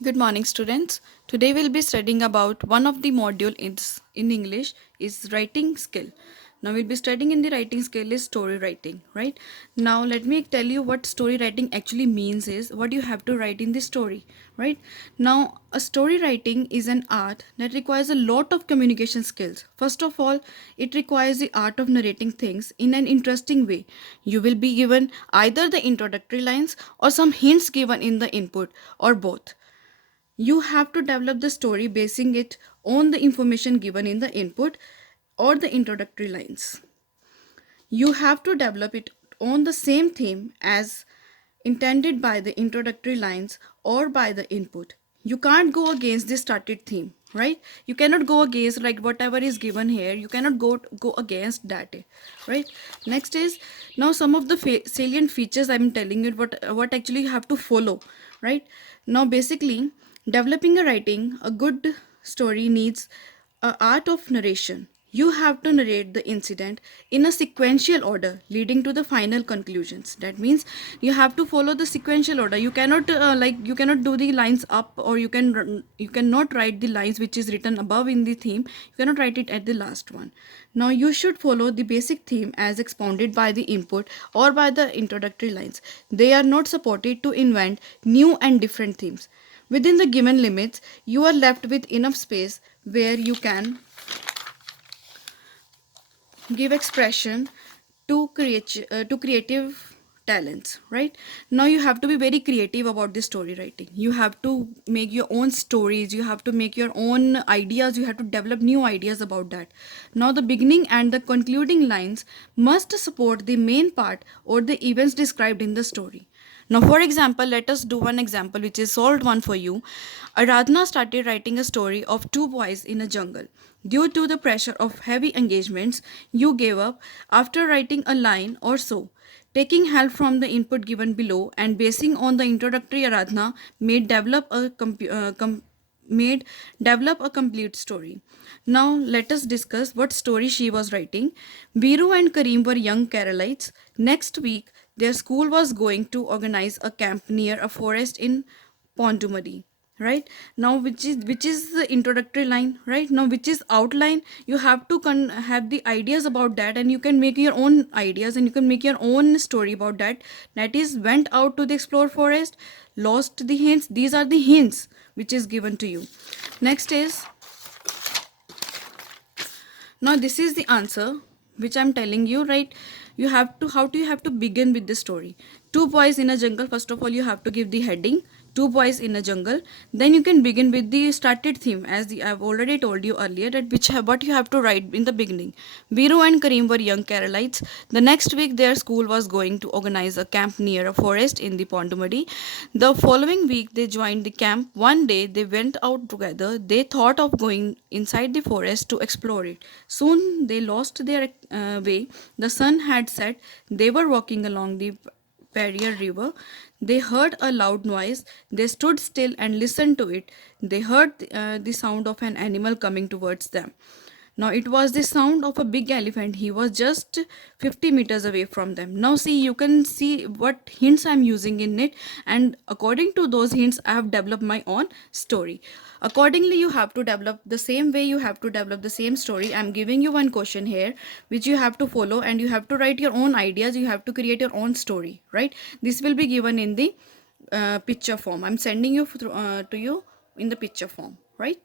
Good morning, students. Today we'll be studying about one of the module in English is writing skill. Now we'll be studying in the writing skill is story writing, right? Now let me tell you what story writing actually means is what you have to write in the story, right? Now a story writing is an art that requires a lot of communication skills. First of all, it requires the art of narrating things in an interesting way. You will be given either the introductory lines or some hints given in the input or both. You have to develop the story basing it on the information given in the input or the introductory lines. You have to develop it on the same theme as intended by the introductory lines or by the input. You can't go against the started theme, right? You cannot go against like whatever is given here. You cannot go against that, right? Next is now some of the salient features I'm telling you what actually you have to follow, right? Now basically developing a writing a good story needs a art of narration. You have to narrate the incident in a sequential order leading to the final conclusions. That means you have to follow the sequential order. You cannot you cannot do the lines up, or you cannot write the lines which is written above in the theme. You cannot write it at the last one. Now you should follow the basic theme as expounded by the input or by the introductory lines. They are not supported to invent new and different themes. Within the given limits, you are left with enough space where you can give expression to creative talents, right? Now you have to be very creative about the story writing. You have to make your own stories, you have to make your own ideas, you have to develop new ideas about that. Now the beginning and the concluding lines must support the main part or the events described in the story. Now, for example, let us do one example which is solved one for you. Aradhana started writing a story of two boys in a jungle. Due to the pressure of heavy engagements, you gave up after writing a line or so. Taking help from the input given below and basing on the introductory, Aradhana made develop a complete story. Now let us discuss what story she was writing. Viru and Kareem were young Keralites. Next week, their school was going to organize a camp near a forest in Pondumadi. Right now, which is the introductory line, right? Now, which is outline, you have to have the ideas about that, and you can make your own ideas and you can make your own story about that. That is, went out to the explore forest, lost the hints. These are the hints which is given to you. Next is, now this is the answer which I'm telling you, right? You have to, how do you have to begin with the story? Two boys in a jungle. First of all, you have to give the heading, two boys in a jungle. Then you can begin with the started theme, as I've already told you earlier, that what you have to write in the beginning. Viru and Kareem were young Keralites. The next week their school was going to organize a camp near a forest in the Pondumadi. The following week they joined the camp. One day they went out together. They thought of going inside the forest to explore it. Soon they lost their way. The sun had set. They were walking along the Perrier River. They heard a loud noise. They stood still and listened to it. They heard the sound of an animal coming towards them. Now it was the sound of a big elephant. He was just 50 meters away from them. Now see, you can see what hints I'm using in it, and according to those hints I have developed my own story. Accordingly, you have to develop the same way, you have to develop the same story. I'm giving you one question here which you have to follow, and you have to write your own ideas, you have to create your own story, right? This will be given in the picture form. I'm sending you to you in the picture form, right?